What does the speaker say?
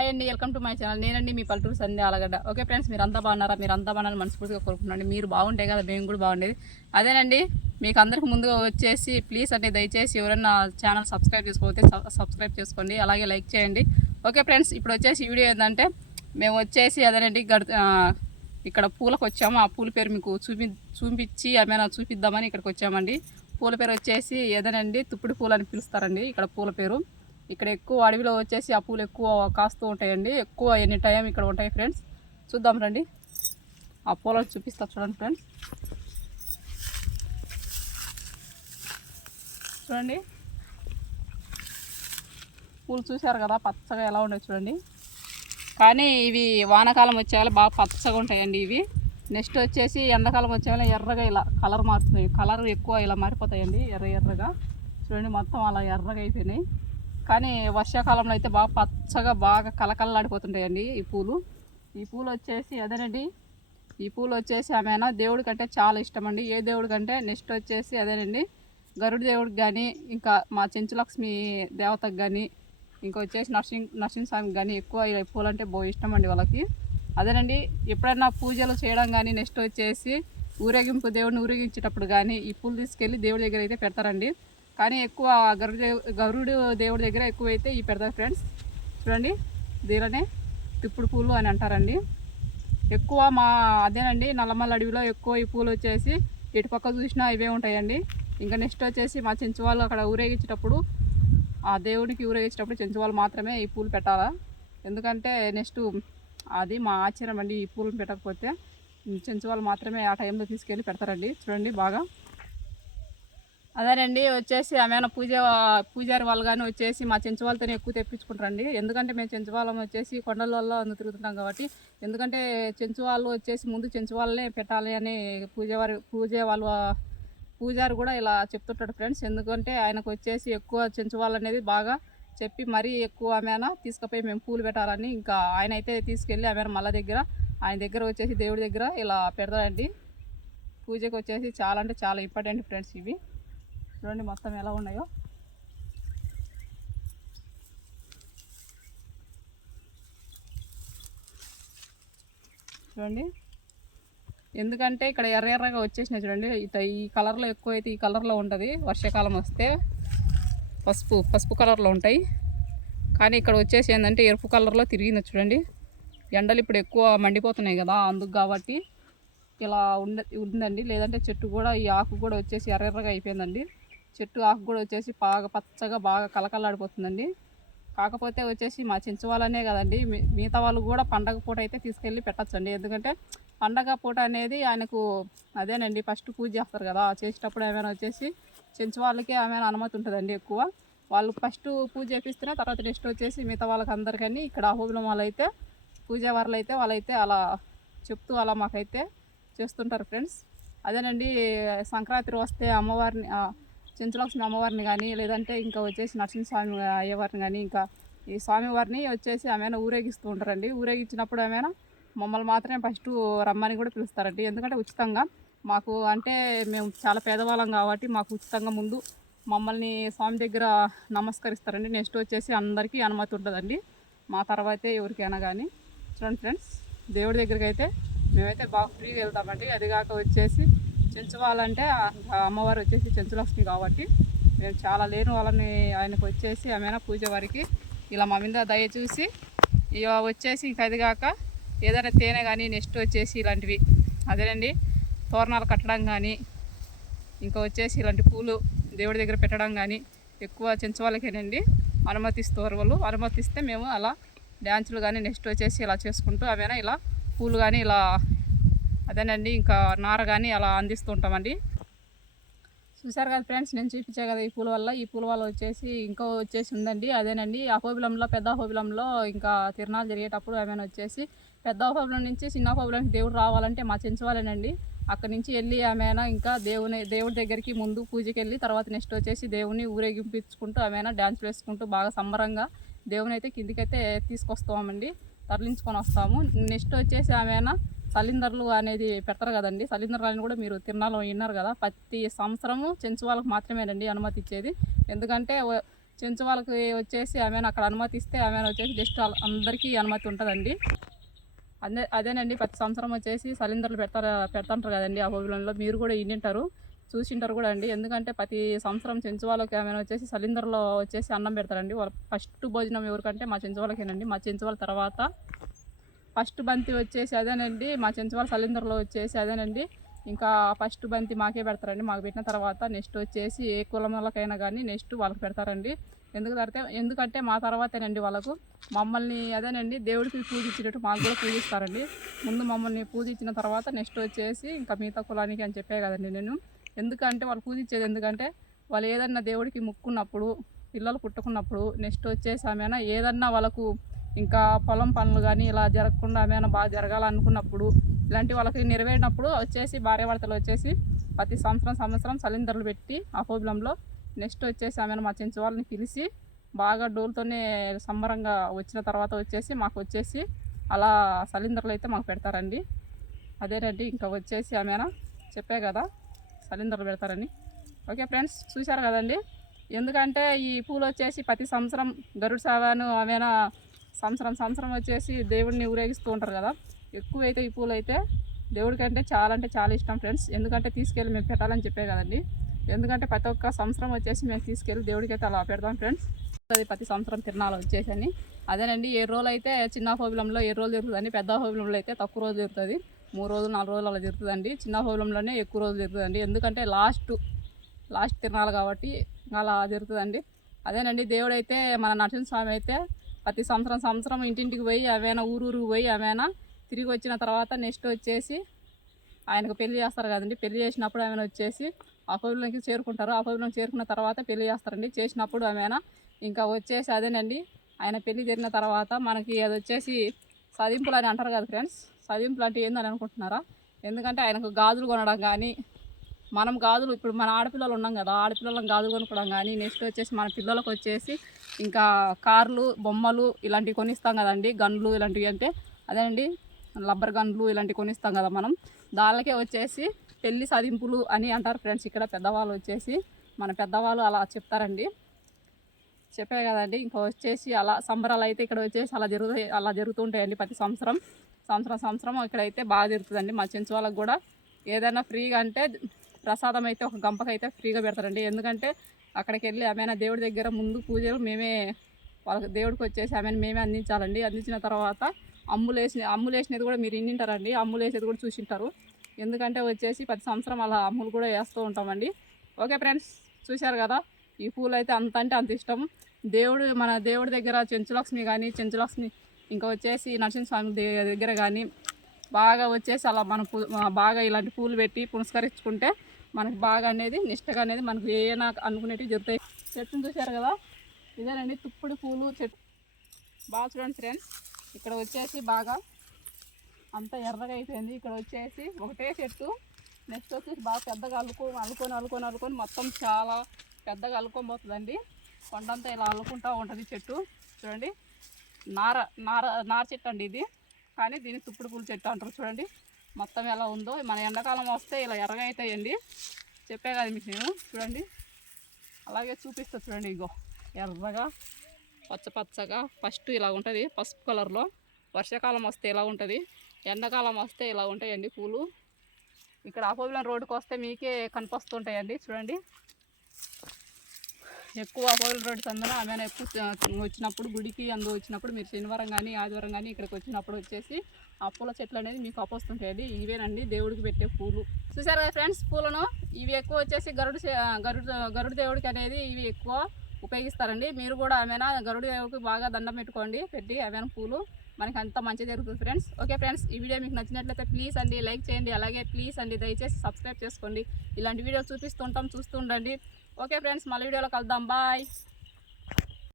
Hi అండి, welcome to my channel. నేనండి మీ పల్లెటూరు సంధ్య ఆలగడ్డ. ఓకే ఫ్రెండ్స్, మీరు అంతా బాగున్నారా? మీరు అంతా బాగున్నారని మనస్ఫూర్తిగా కోరుకుంటున్నాండి. మీరు బాగుంటే కదా మేము కూడా బాగుండేది. అదేనండి, మీకు అందరికి ముందుగా వచ్చేసి ప్లీజ్ అంటే దయచేసి ఎవరైనా ఛానల్ సబ్స్క్రైబ్ చేసుకోకపోతే సబ్స్క్రైబ్ చేసుకోండి, అలాగే లైక్ చేయండి. ఓకే ఫ్రెండ్స్, ఇప్పుడు వచ్చేసి వీడియో ఏంటంటే మేము వచ్చేసి అదేనండి ఇక్కడ పూలకు వచ్చాము. ఆ పూల పేరు మీకు చూపించి ఏమైనా చూపిద్దామని ఇక్కడికి వచ్చామండి. పూల పేరు వచ్చేసి ఏదనండి తుప్పుడు పూలు అని పిలుస్తారండి ఇక్కడ పూల పేరు. ఇక్కడ ఎక్కువ అడవిలో వచ్చేసి ఆ పూలు ఎక్కువ కాస్తూ ఉంటాయండి. ఎక్కువ ఎనీ టైం ఇక్కడ ఉంటాయి ఫ్రెండ్స్. చూద్దాం రండి, ఆ పూలను చూపిస్తా చూడండి ఫ్రెండ్స్. చూడండి, పూలు చూశారు కదా పచ్చగా ఎలా ఉన్నాయి చూడండి. కానీ ఇవి వానాకాలం వచ్చేవాళ్ళు బాగా పచ్చగా ఉంటాయండి ఇవి. నెక్స్ట్ వచ్చేసి ఎండాకాలం వచ్చేవాళ్ళు ఎర్రగా ఇలా కలర్ మారుతున్నాయి. కలర్ ఎక్కువ ఇలా మారిపోతాయండి, ఎర్రగా చూడండి, మొత్తం అలా ఎర్రగా అయిపోయినాయి. కానీ వర్షాకాలంలో అయితే బాగా పచ్చగా బాగా కలకలలాడిపోతుంటాయండి ఈ పూలు. ఈ పూలు వచ్చేసి అదేనండి, ఈ పూలు వచ్చేసి ఆమెనా దేవుడి కంటే చాలా ఇష్టం అండి. ఏ దేవుడి కంటే నెక్స్ట్ వచ్చేసి అదేనండి గరుడు దేవుడికి కానీ, ఇంకా మా చెంచులక్ష్మి దేవతకు కానీ, ఇంకా వచ్చేసి నరసింహస్వామికి కానీ ఎక్కువ ఈ పూలు అంటే బాగా ఇష్టం అండి వాళ్ళకి. అదేనండి, ఎప్పుడైనా పూజలు చేయడం కానీ, నెక్స్ట్ వచ్చేసి ఊరేగింపు దేవుడిని ఊరేగించేటప్పుడు కానీ ఈ పూలు తీసుకెళ్ళి దేవుడి దగ్గర అయితే పెడతారండి. కానీ ఎక్కువ గరుడు దేవుడి దగ్గర ఎక్కువైతే ఈ పెడతారు ఫ్రెండ్స్. చూడండి, దీనినే తిప్పుడు పూలు అని అంటారండి. ఎక్కువ మా అదేనండి నల్లమల్ల అడవిలో ఎక్కువ ఈ పూలు వచ్చేసి ఇటు పక్క చూసినా ఇవే ఉంటాయండి. ఇంకా నెక్స్ట్ వచ్చేసి మా చెంచు వాళ్ళు అక్కడ ఊరేగించేటప్పుడు, ఆ దేవుడికి ఊరేగించేటప్పుడు చెంచు వాళ్ళు మాత్రమే ఈ పూలు పెట్టాలా. ఎందుకంటే నెక్స్ట్ అది మా ఆచారం అండి. ఈ పూలు పెట్టకపోతే చెంచు వాళ్ళు మాత్రమే ఆ టైంలో తీసుకెళ్ళి పెడతారండి. చూడండి బాగా. అదేనండి వచ్చేసి ఆమె పూజారి వాళ్ళు కానీ వచ్చేసి మా చెంచు వాళ్ళతోనే ఎక్కువ తెప్పించుకుంటారండి. ఎందుకంటే మేము చెంచు వాళ్ళం వచ్చేసి కొండల వల్ల తిరుగుతుంటాం కాబట్టి. ఎందుకంటే చెంచు వాళ్ళు వచ్చేసి ముందు చెంచు వాళ్ళనే పెట్టాలి అని పూజారి కూడా ఇలా చెప్తుంటాడు ఫ్రెండ్స్. ఎందుకంటే ఆయనకు వచ్చేసి ఎక్కువ చెంచు వాళ్ళు అనేది బాగా చెప్పి మరీ ఎక్కువ ఆమెన తీసుకుపోయి మేము పూలు పెట్టాలని, ఇంకా ఆయన అయితే తీసుకెళ్ళి ఆమె మళ్ళీ ఆయన దగ్గర వచ్చేసి దేవుడి దగ్గర ఇలా పెడతాడండి. పూజకి వచ్చేసి చాలా అంటే చాలా ఇంపార్టెంట్ ఫ్రెండ్స్ ఇవి. చూడండి మొత్తం ఎలా ఉన్నాయో. చూడండి, ఎందుకంటే ఇక్కడ ఎర్రగా వచ్చేసినాయి చూడండి. ఈ కలర్లో ఎక్కువ అయితే ఈ కలర్లో ఉంటుంది. వర్షాకాలం వస్తే పసుపు కలర్లో ఉంటాయి. కానీ ఇక్కడ వచ్చేసి ఏంటంటే ఎరుపు కలర్లో తిరిగింది చూడండి. ఎండలు ఇప్పుడు ఎక్కువ మండిపోతున్నాయి కదా, అందుకు కాబట్టి ఇలా ఉందండి. లేదంటే చెట్టు కూడా ఈ ఆకు కూడా వచ్చేసి ఎర్రగా అయిపోయిందండి. చెట్టు ఆకు కూడా వచ్చేసి బాగా పచ్చగా బాగా కలకలాడిపోతుందండి. కాకపోతే వచ్చేసి మా చెంచు వాళ్ళనే కదండి, మిగతా వాళ్ళు కూడా పండగ పూట అయితే తీసుకెళ్ళి పెట్టచ్చండి. ఎందుకంటే పండగ పూట అనేది ఆయనకు అదేనండి ఫస్ట్ పూజ చేస్తారు కదా, చేసేటప్పుడు ఏమైనా వచ్చేసి చెంచు వాళ్ళకి ఏమైనా అనుమతి ఉంటుందండి. ఎక్కువ వాళ్ళు ఫస్ట్ పూజ చేపిస్తేనే తర్వాత నెక్స్ట్ వచ్చేసి మిగతా వాళ్ళకి అందరికీ ఇక్కడ అహోబిలం వాళ్ళైతే పూజావారులు అయితే వాళ్ళైతే అలా చెప్తూ అలా మాకైతే చేస్తుంటారు ఫ్రెండ్స్. అదేనండి సంక్రాంతి వస్తే అమ్మవారిని చెంచులక్ష్మి అమ్మవారిని కానీ, లేదంటే ఇంకా వచ్చేసి నరసింహస్వామి అయ్యవారిని కానీ, ఇంకా ఈ స్వామివారిని వచ్చేసి ఆమెను ఊరేగిస్తూ ఉంటారండి. ఊరేగించినప్పుడు ఆమెను మమ్మల్ని మాత్రమే ఫస్ట్ రమ్మని కూడా పిలుస్తారండి. ఎందుకంటే ఉచితంగా మాకు అంటే మేము చాలా పేదవాళ్ళం కాబట్టి మాకు ఉచితంగా ముందు మమ్మల్ని స్వామి దగ్గర నమస్కరిస్తారండి. నెక్స్ట్ వచ్చేసి అందరికీ అనుమతి ఉంటుందండి, మా తర్వాతే ఎవరికైనా కానీ. చూడండి ఫ్రెండ్స్, దేవుడి దగ్గరికి అయితే మేమైతే బాగా ఫ్రీగా వెళ్తామండి. అది కాక వచ్చేసి చెంచు వాళ్ళంటే అమ్మవారు వచ్చేసి చెంచులక్ష్మి కాబట్టి మేము చాలా లేని వాళ్ళని ఆయనకు వచ్చేసి ఆమె పూజ వారికి ఇలా మా మీద దయ చూసి ఇక వచ్చేసి ఇంకా అది కాక ఏదైనా తేనె కానీ, నెక్స్ట్ వచ్చేసి ఇలాంటివి అదేనండి తోరణాలు కట్టడం కానీ, ఇంకా వచ్చేసి ఇలాంటి పూలు దేవుడి దగ్గర పెట్టడం కానీ ఎక్కువ చెంచు వాళ్ళకేనండి అనుమతిస్తారు. వాళ్ళు అనుమతిస్తే మేము అలా డ్యాన్సులు కానీ, నెక్స్ట్ వచ్చేసి ఇలా చేసుకుంటూ ఆమె ఇలా పూలు కానీ ఇలా అదేనండి ఇంకా నార కానీ అలా అందిస్తూ ఉంటామండి. చూసారు కదా ఫ్రెండ్స్, నేను చూపించే కదా ఈ పూల వల్ల వచ్చేసి ఇంకో వచ్చేసి ఉందండి. అదేనండి అహోబిలంలో పెద్ద అహోబిలంలో ఇంకా తిరునాళ్ళు జరిగేటప్పుడు ఆమెను వచ్చేసి పెద్ద అహోబిలం నుంచి చిన్న అహోబిలంకి దేవుడు రావాలంటే మా చెంచు వాళ్ళేనండి. అక్కడి నుంచి వెళ్ళి ఆమెన ఇంకా దేవుడి దగ్గరికి ముందు పూజకి వెళ్ళి తర్వాత నెక్స్ట్ వచ్చేసి దేవుని ఊరేగింపించుకుంటూ ఆమెన డ్యాన్స్ వేసుకుంటూ బాగా సంబరంగా దేవుని అయితే కిందికైతే తీసుకొస్తామండి, తరలించుకొని వస్తాము. నెక్స్ట్ వచ్చేసి ఆమెన సలిందర్లు అనేది పెడతారు కదండి. సలిందర్లు కూడా మీరు తిరునాళ్ళు విన్నారు కదా, ప్రతి సంవత్సరము చెంచు వాళ్ళకి మాత్రమేనండి అనుమతి ఇచ్చేది. ఎందుకంటే చెంచు వాళ్ళకి వచ్చేసి ఆమెను అక్కడ అనుమతి ఇస్తే ఆమెను వచ్చేసి జస్ట్ అందరికీ అనుమతి ఉంటుందండి. అదేనండి ప్రతి సంవత్సరం వచ్చేసి సిలిండర్లు పెడతాంటారు కదండి ఆ హోబిలంలో. మీరు కూడా వింటారు, చూసింటారు కూడా అండి. ఎందుకంటే ప్రతి సంవత్సరం చెంచు వాళ్ళకి ఆమె వచ్చేసి సిలిండర్లో వచ్చేసి అన్నం పెడతారండి. వాళ్ళ ఫస్ట్ భోజనం ఎవరికంటే మా చెంచు వాళ్ళకేనండి. మా చెంచు వాళ్ళ తర్వాత ఫస్ట్ బంతి వచ్చేసి అదేనండి. మా చెంచు వాళ్ళ సిలిండర్లో వచ్చేసి అదేనండి. ఇంకా ఫస్ట్ బంతి మాకే పెడతారండి. మాకు పెట్టిన తర్వాత నెక్స్ట్ వచ్చేసి ఏ కులం వాళ్ళకైనా కానీ నెక్స్ట్ వాళ్ళకి పెడతారండి. ఎందుకంటే మా తర్వాతేనండి వాళ్ళకు మమ్మల్ని అదేనండి దేవుడికి పూజించినట్టు మాకు కూడా పూజిస్తారండి. ముందు మమ్మల్ని పూజించిన తర్వాత నెక్స్ట్ వచ్చేసి ఇంకా మిగతా కులానికి అని చెప్పే కదండి నేను. ఎందుకంటే వాళ్ళు పూజించేది ఎందుకంటే వాళ్ళు ఏదన్నా దేవుడికి ముక్కున్నప్పుడు, పిల్లలు పుట్టుకున్నప్పుడు, నెక్స్ట్ వచ్చేసి ఆమెనా ఏదన్నా వాళ్ళకు ఇంకా పొలం పనులు కానీ ఇలా జరగకుండా ఆమెనా బాగా జరగాలనుకున్నప్పుడు, ఇలాంటి వాళ్ళకి నెరవేరినప్పుడు వచ్చేసి భార్యాభర్తలు వచ్చేసి ప్రతి సంవత్సరం సిలిండర్లు పెట్టి ఆ హోబిలంలో నెక్స్ట్ వచ్చేసి ఆమెను మా చెంచు వాళ్ళని పిలిచి బాగా డోల్తోనే సంబరంగా వచ్చిన తర్వాత వచ్చేసి మాకు వచ్చేసి అలా సిలిండర్లు అయితే మాకు పెడతారండి. అదేనండి ఇంకా వచ్చేసి ఆమెనా చెప్పే కదా సిలిండర్లు పెడతారని. ఓకే ఫ్రెండ్స్, చూశారు కదండి. ఎందుకంటే ఈ పూలు వచ్చేసి ప్రతి సంవత్సరం గరుడు సావాను ఆమెనా సంవత్సరం వచ్చేసి దేవుడిని ఊరేగిస్తూ ఉంటారు కదా. ఎక్కువైతే ఈ పూలు అయితే దేవుడికి అంటే చాలా ఇష్టం ఫ్రెండ్స్. ఎందుకంటే తీసుకెళ్ళి మేము పెట్టాలని చెప్పే కదండి. ఎందుకంటే ప్రతి ఒక్క సంవత్సరం వచ్చేసి మేము తీసుకెళ్ళి దేవుడికి అయితే అలా పెడతాం ఫ్రెండ్స్. అది ప్రతి సంవత్సరం తిరణాలు వచ్చేసి అదేనండి. 7 రోజులు అయితే చిన్న హోబిలంలో 7 రోజులు తిరుగుతుందండి. పెద్ద హోబిలంలో అయితే తక్కువ రోజులు తిరుగుతుంది, 3 రోజులు 4 రోజులు అలా తిరుగుతుందండి. చిన్న హోబిలంలోనే ఎక్కువ రోజులు తిరుగుతుందండి. ఎందుకంటే లాస్ట్ తిరణాలు కాబట్టి అలా జరుగుతుందండి. అదేనండి. దేవుడైతే మన నరసింహస్వామి అయితే ప్రతి సంవత్సరం ఇంటింటికి పోయి ఆమెనా ఊరు పోయి ఆమెనా తిరిగి వచ్చిన తర్వాత నెక్స్ట్ వచ్చేసి ఆయనకు పెళ్లి చేస్తారు కదండి. పెళ్లి చేసినప్పుడు ఆమెను వచ్చేసి ఆ హోబిలంకి చేరుకుంటారు. ఆ హోబిలంకి చేరుకున్న తర్వాత పెళ్లి చేస్తారండి. చేసినప్పుడు ఆమెనా ఇంకా వచ్చేసి అదేనండి ఆయన పెళ్లి జరిగిన తర్వాత మనకి అది వచ్చేసి సదింపులు అని అంటారు కదా ఫ్రెండ్స్. సదింపులు అంటే ఏందని అనుకుంటున్నారా? ఎందుకంటే ఆయనకు గాజులు కొనడం కానీ, మనం గాజులు ఇప్పుడు మన ఆడపిల్లలు ఉన్నాం కదా, ఆడపిల్లలకు గాజులు కొనుక్కోవడం కానీ, నెక్స్ట్ వచ్చేసి మన పిల్లలకు వచ్చేసి ఇంకా కార్లు, బొమ్మలు ఇలాంటివి కొనిస్తాం కదండి. గన్లు ఇలాంటివి అంటే అదేనండి రబ్బర్ గన్లు ఇలాంటివి కొనిస్తాం కదా మనం. దానికే వచ్చేసి పెళ్లి సదింపులు అని అంటారు ఫ్రెండ్స్. ఇక్కడ పెద్దవాళ్ళు వచ్చేసి మన పెద్దవాళ్ళు అలా చెప్తారండి. చెప్పే కదండి. ఇంకా వచ్చేసి అలా సంబరాలు అయితే ఇక్కడ వచ్చేసి అలా జరుగుతూ ఉంటాయండి. ప్రతి సంవత్సరం ఇక్కడైతే బాగా జరుగుతుందండి. మా చెంచు వాళ్ళకి కూడా ఏదైనా ఫ్రీగా అంటే ప్రసాదం అయితే ఒక గంపకైతే ఫ్రీగా పెడతారండి. ఎందుకంటే అక్కడికి వెళ్ళి ఆమెనా దేవుడి దగ్గర ముందు పూజలు మేమే వాళ్ళకి దేవుడికి వచ్చేసి ఆమెను మేమే అందించాలండి. అందించిన తర్వాత అమ్ములేసినది కూడా మీరు వింటారండి. అమ్ములేసేది కూడా చూసింటారు. ఎందుకంటే వచ్చేసి ప్రతి సంవత్సరం అలా అమ్ములు కూడా వేస్తూ ఉంటామండి. ఓకే ఫ్రెండ్స్, చూశారు కదా. ఈ పూలు అయితే అంత ఇష్టం. మన దేవుడి దగ్గర చెంచులక్ష్మి కానీ ఇంకా వచ్చేసి నరసింహస్వామి దగ్గర కానీ బాగా వచ్చేసి అలా మనం బాగా ఇలాంటి పూలు పెట్టి పునస్కరించుకుంటే మనకు బాగా అనేది నిష్టగా అనేది మనకు ఏమైనా అనుకునేటివి జరుగుతాయి. చెట్టును చూశారు కదా, ఇదేనండి తుప్పుడు పూలు చెట్టు. బాగా చూడండి ఫ్రెండ్స్, ఇక్కడ వచ్చేసి బాగా అంతా ఎర్రగా అయిపోయింది. ఇక్కడ వచ్చేసి ఒకటే చెట్టు, నెక్స్ట్ వచ్చేసి బాగా పెద్దగా అల్లుకొని మొత్తం చాలా పెద్దగా అల్లుకొని పోతుందండి. కొండంతా ఇలా అల్లుకుంటూ ఉంటుంది చెట్టు. చూడండి, నార చెట్టు అండి ఇది, కానీ దీన్ని తుప్పుడు పూల చెట్టు అంటారు. చూడండి మొత్తం ఎలా ఉందో. మన ఎండాకాలం వస్తే ఇలా ఎర్రగా అవుతాయండి. చెప్పే కదా మీకు నేను. చూడండి అలాగే చూపిస్తా చూడండి. ఇగో ఎర్రగా పచ్చగా ఫస్ట్ ఇలా ఉంటుంది పసుపు కలర్లో. వర్షాకాలం వస్తే ఇలా ఉంటుంది, ఎండాకాలం వస్తే ఇలా ఉంటాయండి పూలు. ఇక్కడ అపోజిట్ రోడ్డుకి వస్తే మీకే కనిపిస్తుంటాయండి. చూడండి ఎక్కువ అపోజిట్ రోడ్డు సందన ఆమె ఎక్కువ వచ్చినప్పుడు గుడికి వచ్చినప్పుడు మీరు శనివారం కానీ ఆదివారం కానీ ఇక్కడికి వచ్చినప్పుడు వచ్చేసి ఆ పూల చెట్లు అనేది మీకు అపోస్తుంటాయండి. ఇవేనండి దేవుడికి పెట్టే పూలు. చూసారు కదా ఫ్రెండ్స్, పూలను ఇవి ఎక్కువ వచ్చేసి గరుడు దేవుడికి అనేది ఇవి ఎక్కువ ఉపయోగిస్తారండి. మీరు కూడా ఆమెనా గరుడు దేవుడికి బాగా దండం పెట్టి ఆమెన పూలు మనకి అంత మంచి జరుగుతుంది ఫ్రెండ్స్. ఓకే ఫ్రెండ్స్, ఈ వీడియో మీకు నచ్చినట్లయితే ప్లీజ్ అండి లైక్ చేయండి. అలాగే ప్లీజ్ అండి దయచేసి సబ్స్క్రైబ్ చేసుకోండి. ఇలాంటి వీడియోలు చూపిస్తుంటాం, చూస్తూ ఉండండి. ఓకే ఫ్రెండ్స్, మళ్ళీ వీడియోలో కలుద్దాం. బాయ్.